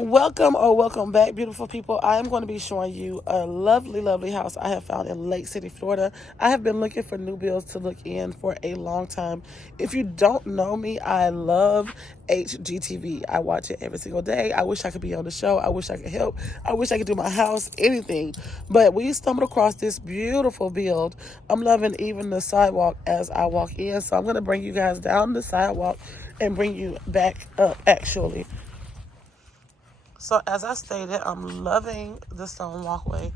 Welcome or welcome back, beautiful people. I am going to be showing you a lovely, lovely house I have found in Lake City, Florida. I have been looking for new builds to look in for a long time. If you don't know me, I love HGTV. I watch it every single day. I wish I could be on the show. I wish I could help. I wish I could do my house, anything. But we stumbled across this beautiful build. I'm loving even the sidewalk as I walk in. So I'm going to bring you guys down the sidewalk and bring you back up, actually. So as I stated, I'm loving the stone walkway.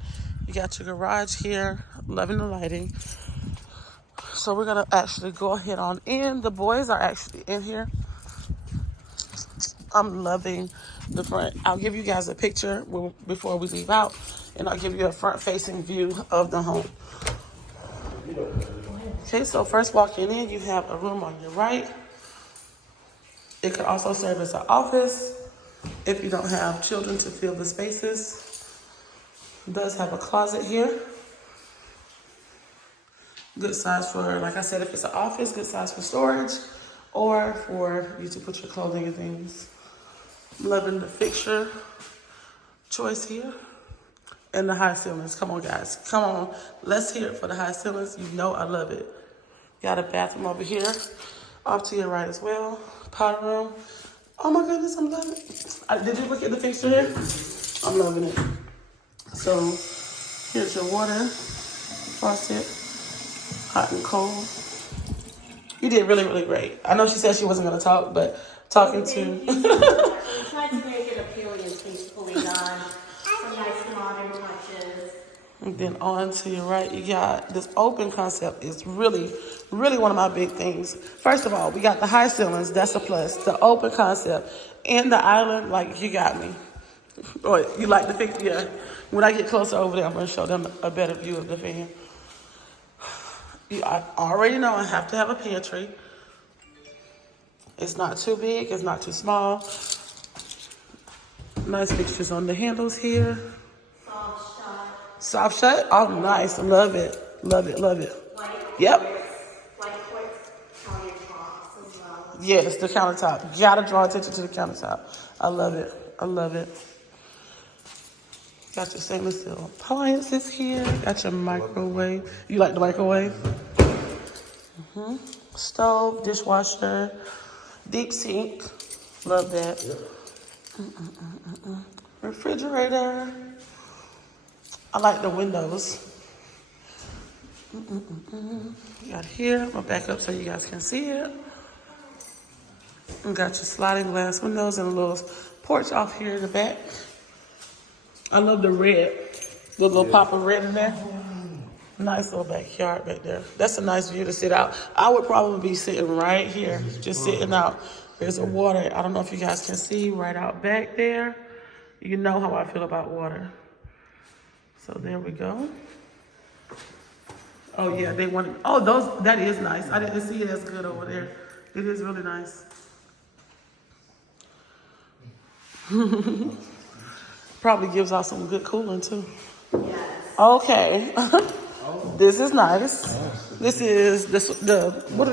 You got your garage here, loving the lighting. So we're gonna actually go ahead on in. The boys are actually in here. I'm loving the front. I'll give you guys a picture before we leave out, and I'll give you a front-facing view of the home. Okay, so first walking in, you have a room on your right. It could also serve as an office if you don't have children to fill the spaces. It does have a closet here. Good size for, like I said, if it's an office, good size for storage or for you to put your clothing and things. Loving the fixture choice here. And the high ceilings. Come on, guys. Come on. Let's hear it for the high ceilings. You know I love it. Got a bathroom over here. Off to your right as well. Powder room. Oh my goodness, I'm loving it. Did you look at the fixture here? I'm loving it. So here's your water faucet, hot and cold. You did really, really great. I know she said she wasn't going to talk, but talking to... We tried to make it appealing and peacefully done. Some nice modern touches. And then on to your right, you got this open concept is really, really one of my big things. First of all, we got the high ceilings. That's a plus. The open concept. And the island, like, you got me. Or you like the picture? Yeah. When I get closer over there, I'm going to show them a better view of the van. I already know I have to have a pantry. It's not too big. It's not too small. Nice fixtures on the handles here. Soft shut? Oh, nice. Love it. Love it. Love it. Yep. Countertops as well. Yes, the countertop. Gotta draw attention to the countertop. I love it. I love it. Got your stainless steel appliances here. Got your microwave. You like the microwave? Stove, dishwasher, deep sink. Love that. Refrigerator. I like the windows. You got here. I'm gonna back up so you guys can see it. And got your sliding glass windows and a little porch off here in the back. I love the red. The little pop of red in there. Nice little backyard back there. That's a nice view to sit out. I would probably be sitting right here, just sitting out. There's a water. I don't know if you guys can see right out back there. You know how I feel about water. So there we go. Oh yeah, they wanted, oh, that is nice. I didn't see it as good over there. It is really nice. Probably gives out some good cooling too. Yes. Okay. This is nice. This is what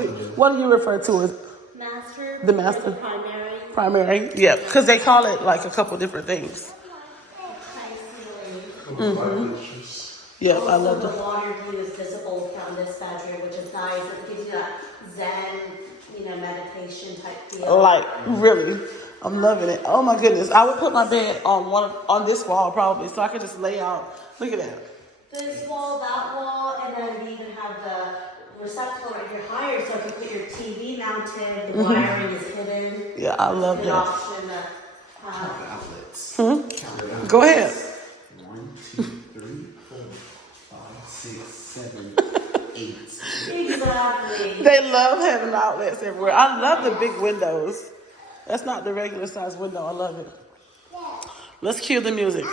do you refer to as Master. the master? Primary. Primary. Yeah, because they call it like a couple different things. Yeah, I love the that. water view is visible from this bedroom, which is nice. It gives you that Zen, meditation type feel. Like, really. I'm loving it. Oh my goodness. I would put my bed on this wall probably so I could just lay out. Look at that. This wall, that wall, and then we even have the receptacle right here higher, so if you put your TV mounted, the wiring is hidden. Yeah, I love An that. option Outlets. Go ahead. 1, 2, 3, 4, 5, 6, 7, 8. Exactly. They love having outlets everywhere. I love the big windows. That's not the regular size window. I love it. Let's cue the music.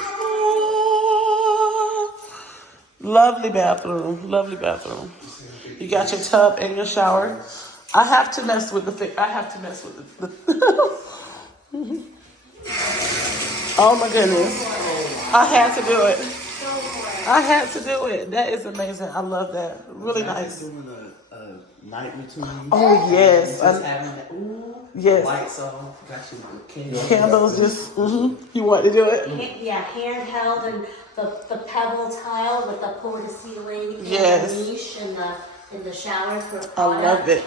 Lovely bathroom. Lovely bathroom. You got your tub and your shower. I have to mess with the Oh my goodness. I had to do it. I had to do it. That is amazing. I love that. Really nice. Doing a night routine. Oh yes. Just having that, ooh. Yes. Lights on. Got you the Candles just, You want to do it? Yeah, handheld and the pebble tile with the floor to ceiling Yes. and the niche in the shower for I love it.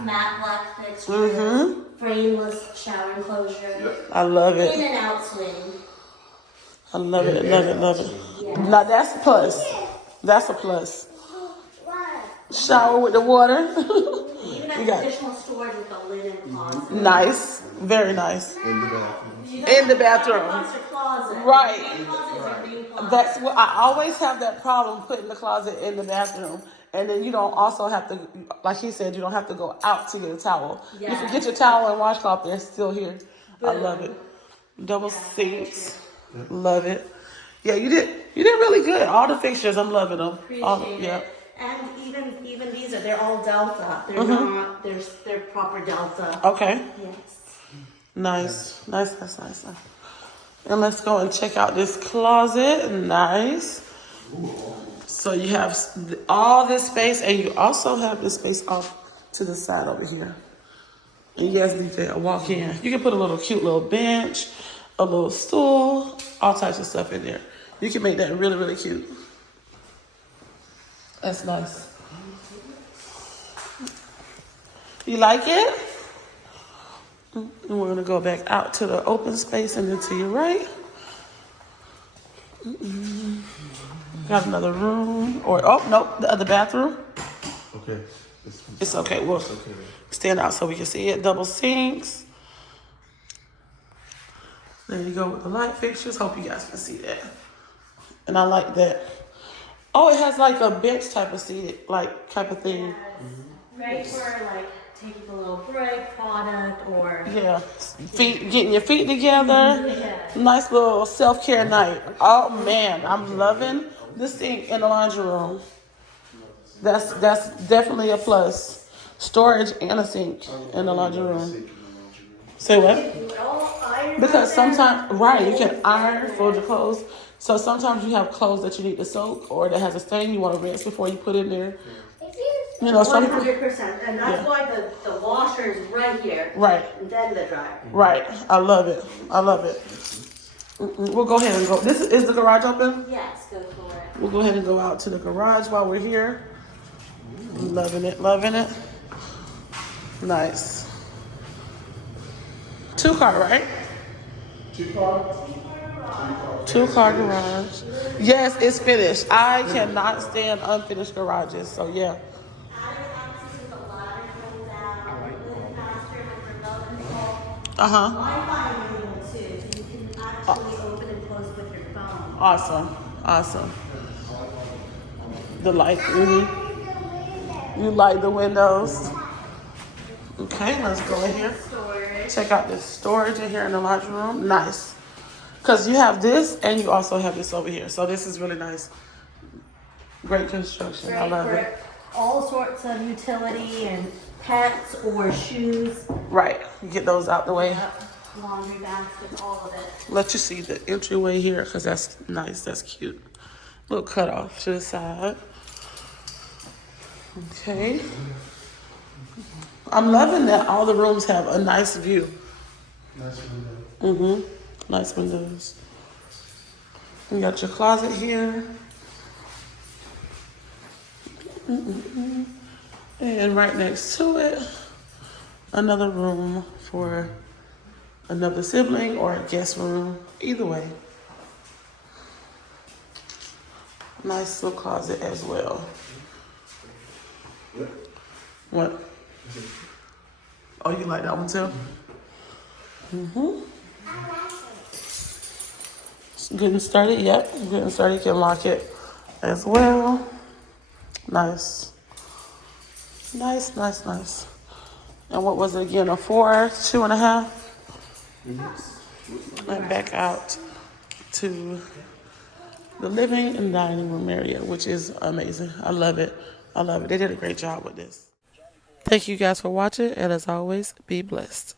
matte black fixtures, frameless shower enclosure, I love in it. and out swing. I love it, love it, love it. Now that's a plus. That's a plus. Shower with the water. Even You have got it. additional storage with the linen closet. Nice. Very nice. In the bathroom. In the bathroom. Closet. Right. Main closet is your main closet. That's what I always have that problem putting the closet in the bathroom. And then you don't also have to, like he said, you don't have to go out to get a towel. You Yeah. can get your towel and washcloth, they're still here. I love it. Double sinks. Love it. Yeah, you did really good. All the fixtures, I'm loving them. Appreciate it. And even these they're all Delta. They're not they're proper Delta. Okay. Yes. Nice. And let's go and check out this closet. Nice. So you have all this space, and you also have this space off to the side over here. And yes, DJ, walk in. You can put a little cute little bench, a little stool, all types of stuff in there. You can make that really, really cute. That's nice. You like it? And we're gonna go back out to the open space and then to your right. Got another room, or oh nope, the other bathroom. Okay. It's okay. We'll stand out so we can see it. Double sinks. There you go with the light fixtures. Hope you guys can see that. And I like that. Oh, it has like a bench type of seat, like type of thing. Right for like taking a little break, product, or Yeah, getting your feet together. Yeah. Nice little self-care night. Oh man, I'm loving this thing in the laundry room. That's definitely a plus. Storage and a sink in the laundry room. Say what? all iron. Because sometimes, right, you can iron, fold your clothes. So sometimes you have clothes that you need to soak or that has a stain you want to rinse before you put in there. You know, some people. 100%, and that's Yeah. why the washer is right here. Right. And then the dryer. Right. I love it. I love it. We'll go ahead and go. This is the garage open? Yes, go for it. We'll go ahead and go out to the garage while we're here. Loving it, loving it. Nice. 2-car, right? 2-car? 2-car garage. Yes, it's finished. I cannot stand unfinished garages, so yeah. Uh-huh. Wi-Fi enabled too, so you can actually open and close with your phone. Awesome. The light. You light the windows. Okay, let's go in here. Storage. Check out this storage in here in the laundry room. Nice. Because you have this and you also have this over here. So this is really nice. Great construction. I love it. All sorts of utility and pets or shoes. Right. Get those out the way. Laundry baskets, all of it. Let you see the entryway here because that's nice. That's cute. Little cut off to the side. Okay. I'm loving that all the rooms have a nice view. Nice window. Nice windows. You got your closet here. And right next to it, another room for another sibling or a guest room. Either way. Nice little closet as well. What? Oh, you like that one too? Getting started, yep. Getting started, you can lock it as well. Nice. Nice. And what was it again? A 4, 2.5? And back out to the living and dining room area, which is amazing. I love it. They did a great job with this. Thank you guys for watching, and as always, be blessed.